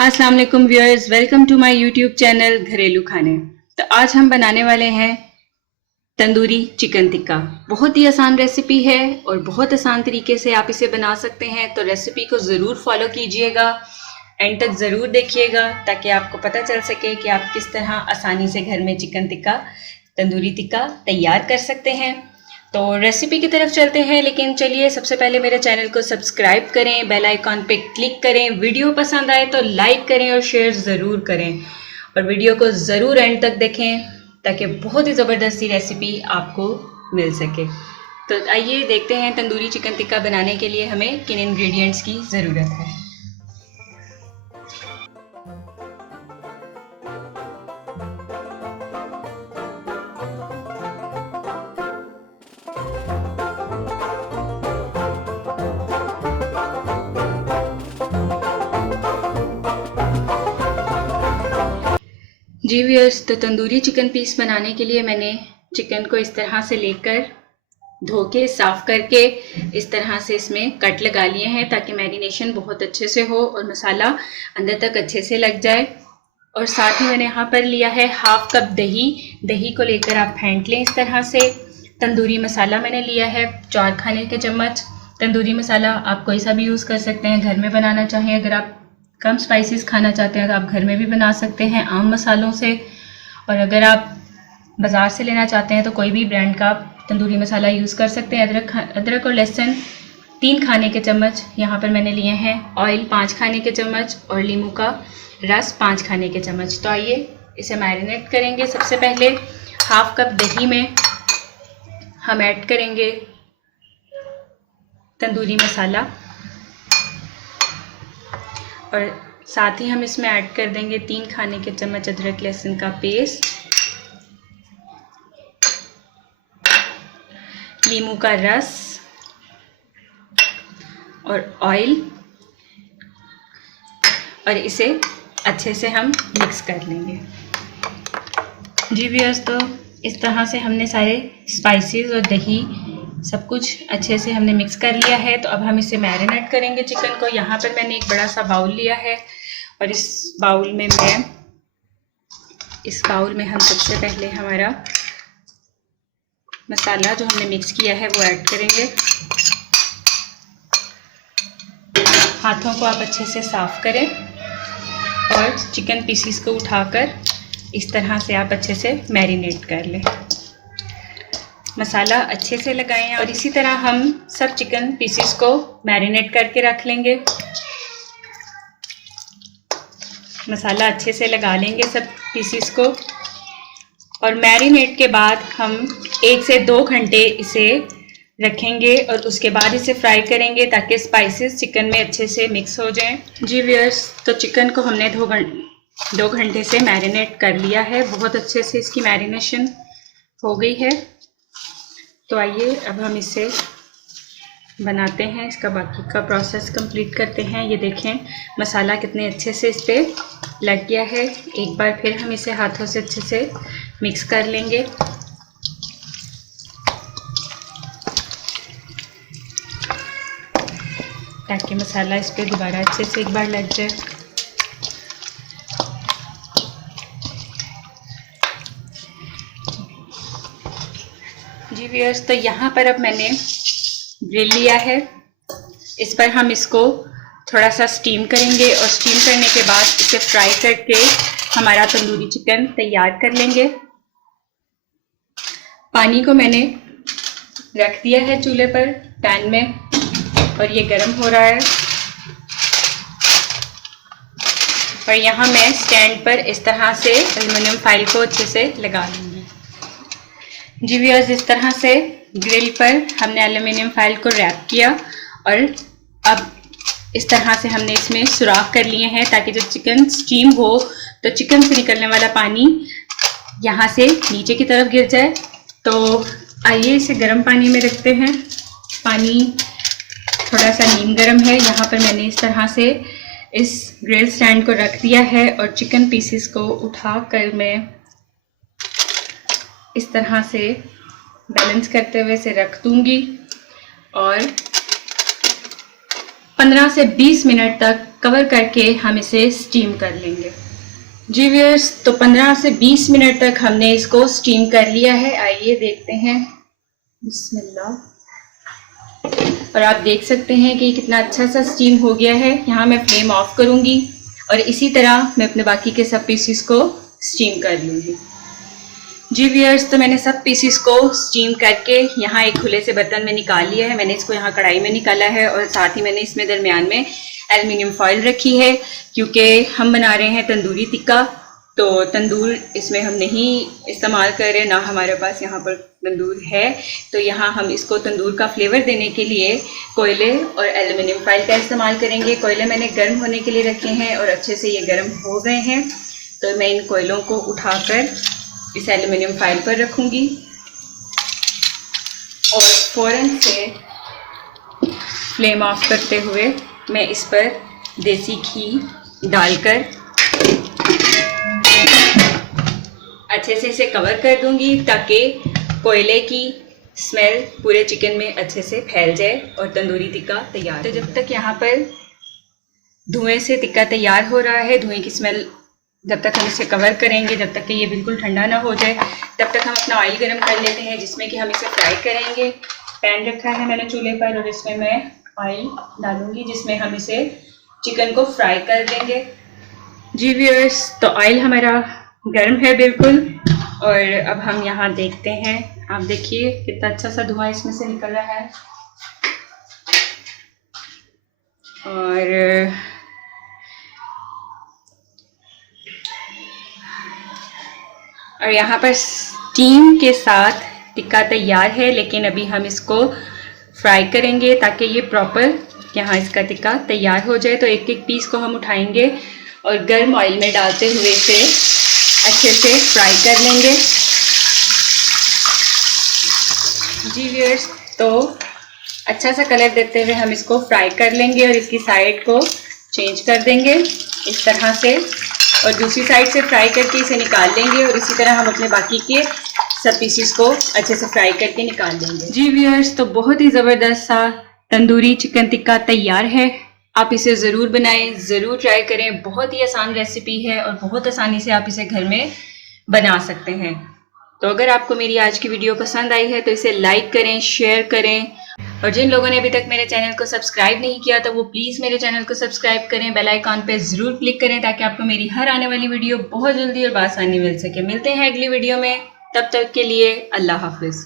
अस्सलाम वालेकुम viewers, welcome to my YouTube channel घरेलू खाने। तो आज हम बनाने वाले हैं तंदूरी चिकन टिक्का। बहुत ही आसान रेसिपी है और बहुत आसान तरीके से आप इसे बना सकते हैं। तो रेसिपी को ज़रूर फॉलो कीजिएगा, एंड तक ज़रूर देखिएगा ताकि आपको पता चल सके कि आप किस तरह आसानी से घर में चिकन टिक्का, तंदूरी टिक्का तैयार कर सकते हैं। तो रेसिपी की तरफ चलते हैं, लेकिन चलिए सबसे पहले मेरे चैनल को सब्सक्राइब करें, बेल आइकॉन पे क्लिक करें, वीडियो पसंद आए तो लाइक करें और शेयर ज़रूर करें, और वीडियो को ज़रूर एंड तक देखें ताकि बहुत ही ज़बरदस्ती रेसिपी आपको मिल सके। तो आइए देखते हैं तंदूरी चिकन टिक्का बनाने के लिए हमें किन इंग्रेडिएंट्स की ज़रूरत है। जी व्यूअर्स, तो तंदूरी चिकन पीस बनाने के लिए मैंने चिकन को इस तरह से लेकर धो के साफ करके इस तरह से इसमें कट लगा लिए हैं ताकि मैरिनेशन बहुत अच्छे से हो और मसाला अंदर तक अच्छे से लग जाए। और साथ ही मैंने यहाँ पर लिया है हाफ कप दही। दही को लेकर आप फेंट लें इस तरह से। तंदूरी मसाला मैंने लिया है 4 खाने के चम्मच। तंदूरी मसाला आप कोई सा भी यूज़ कर सकते हैं, घर में बनाना चाहें। अगर आप कम स्पाइसेस खाना चाहते हैं तो आप घर में भी बना सकते हैं आम मसालों से। और अगर आप बाज़ार से लेना चाहते हैं तो कोई भी ब्रांड का तंदूरी मसाला यूज़ कर सकते हैं। अदरक और लहसुन 3 खाने के चम्मच यहाँ पर मैंने लिए हैं। ऑयल 5 खाने के चम्मच और नींबू का रस 5 खाने के चम्मच। तो आइए इसे मैरिनेट करेंगे। सबसे पहले हाफ कप दही में हम ऐड करेंगे तंदूरी मसाला, और साथ ही हम इसमें ऐड कर देंगे 3 खाने के चम्मच अदरक लहसुन का पेस्ट, नींबू का रस और ऑयल, और इसे अच्छे से हम मिक्स कर लेंगे। जी व्यूअर्स, तो इस तरह से हमने सारे स्पाइसेस और दही सब कुछ अच्छे से हमने मिक्स कर लिया है। तो अब हम इसे मैरिनेट करेंगे चिकन को। यहाँ पर मैंने एक बड़ा सा बाउल लिया है और इस बाउल में हम सबसे पहले हमारा मसाला जो हमने मिक्स किया है वो ऐड करेंगे। हाथों को आप अच्छे से साफ करें और चिकन पीसीस को उठाकर इस तरह से आप अच्छे से मैरिनेट कर लें। मसाला अच्छे से लगाएं और इसी तरह हम सब चिकन पीसीस को मैरिनेट करके रख लेंगे। मसाला अच्छे से लगा लेंगे सब पीसीस को, और मैरिनेट के बाद हम 1 से 2 घंटे इसे रखेंगे और उसके बाद इसे फ्राई करेंगे ताकि स्पाइसेस चिकन में अच्छे से मिक्स हो जाएं। जी व्यूअर्स, तो चिकन को हमने 2 घंटे से मैरिनेट कर लिया है। बहुत अच्छे से इसकी मैरिनेशन हो गई है। तो आइए अब हम इसे बनाते हैं, इसका बाकी का प्रोसेस कंप्लीट करते हैं। ये देखें मसाला कितने अच्छे से इस पर लग गया है। एक बार फिर हम इसे हाथों से अच्छे से मिक्स कर लेंगे। ताकि मसाला इस पर दोबारा अच्छे से एक बार लग जाए। जी व्यूअर्स, तो यहाँ पर अब मैंने ग्रिल लिया है। इस पर हम इसको थोड़ा सा स्टीम करेंगे और स्टीम करने के बाद इसे फ्राई करके हमारा तंदूरी चिकन तैयार कर लेंगे। पानी को मैंने रख दिया है चूल्हे पर पैन में और ये गर्म हो रहा है। और यहाँ मैं स्टैंड पर इस तरह से एल्युमिनियम फाइल को अच्छे से लगा लूँगी। जी व्यूअर्स, इस तरह से ग्रिल पर हमने एल्युमिनियम फाइल को रैप किया और अब इस तरह से हमने इसमें सुराख कर लिए हैं ताकि जब चिकन स्टीम हो तो चिकन से निकलने वाला पानी यहाँ से नीचे की तरफ गिर जाए। तो आइए इसे गर्म पानी में रखते हैं। पानी थोड़ा सा नीम गर्म है। यहाँ पर मैंने इस तरह से इस ग्रिल स्टैंड को रख दिया है और चिकन पीसेस को उठा कर मैं इस तरह से बैलेंस करते हुए इसे रख दूंगी और 15 से 20 मिनट तक कवर करके हम इसे स्टीम कर लेंगे। जी व्यूअर्स, तो 15 से 20 मिनट तक हमने इसको स्टीम कर लिया है। आइए देखते हैं। बिस्मिल्लाह। और आप देख सकते हैं कि कितना अच्छा सा स्टीम हो गया है। यहाँ मैं फ्लेम ऑफ करूँगी और इसी तरह मैं अपने बाकी के सब पीसीस को स्टीम कर लूँगी। जी व्यूअर्स, तो मैंने सब पीसीस को स्टीम करके यहाँ एक खुले से बर्तन में निकाल लिया है। मैंने इसको यहाँ कढ़ाई में निकाला है और साथ ही मैंने इसमें दरमियान में एल्युमिनियम फॉइल रखी है, क्योंकि हम बना रहे हैं तंदूरी टिक्का। तो तंदूर इसमें हम नहीं इस्तेमाल कर रहे, ना हमारे पास यहाँ पर तंदूर है। तो यहाँ हम इसको तंदूर का फ्लेवर देने के लिए कोयले और एल्युमिनियम फॉइल का इस्तेमाल करेंगे। कोयले मैंने गर्म होने के लिए रखे हैं और अच्छे से ये गर्म हो गए हैं। तो मैं इन कोयलों को उठाकर इस एल्युमिनियम फॉइल पर रखूँगी और फ़ौरन से फ्लेम ऑफ करते हुए मैं इस पर देसी घी डालकर अच्छे से इसे कवर कर दूंगी, ताकि कोयले की स्मेल पूरे चिकन में अच्छे से फैल जाए और तंदूरी टिक्का तैयार। तो जब तक यहाँ पर धुएं से टिक्का तैयार हो रहा है, धुएं की स्मेल जब तक हम इसे कवर करेंगे, जब तक कि ये बिल्कुल ठंडा ना हो जाए, तब तक हम अपना ऑयल गर्म कर लेते हैं, जिसमें कि हम इसे फ्राई करेंगे। पैन रखा है मैंने चूल्हे पर और इसमें मैं ऑयल डालूंगी, जिसमें हम इसे चिकन को फ्राई कर लेंगे। जी व्यूअर्स, तो ऑयल हमारा गर्म है बिल्कुल। और अब हम यहाँ देखते हैं, आप देखिए कितना अच्छा सा धुआं इसमें से निकल रहा है। और यहाँ पर स्टीम के साथ टिक्का तैयार है, लेकिन अभी हम इसको फ्राई करेंगे ताकि ये प्रॉपर यहाँ इसका टिक्का तैयार हो जाए। तो एक एक पीस को हम उठाएंगे और गर्म ऑयल में डालते हुए इसे अच्छे से फ्राई कर लेंगे। जी व्यूअर्स, तो अच्छा सा कलर देते हुए हम इसको फ्राई कर लेंगे और इसकी साइड को चेंज कर देंगे इस तरह से, और दूसरी साइड से फ्राई करके इसे निकाल लेंगे। और इसी तरह हम अपने बाकी के सब पीसीस को अच्छे से फ्राई करके निकाल लेंगे। जी व्यूअर्स, तो बहुत ही ज़बरदस्त सा तंदूरी चिकन टिक्का तैयार है। आप इसे ज़रूर बनाएं, ज़रूर ट्राई करें। बहुत ही आसान रेसिपी है और बहुत आसानी से आप इसे घर में बना सकते हैं। तो अगर आपको मेरी आज की वीडियो पसंद आई है तो इसे लाइक करें, शेयर करें, और जिन लोगों ने अभी तक मेरे चैनल को सब्सक्राइब नहीं किया तो वो प्लीज़ मेरे चैनल को सब्सक्राइब करें, बेल आइकॉन पे ज़रूर क्लिक करें, ताकि आपको मेरी हर आने वाली वीडियो बहुत जल्दी और आसानी मिल सके। मिलते हैं अगली वीडियो में, तब तक के लिए अल्लाह हाफिज़।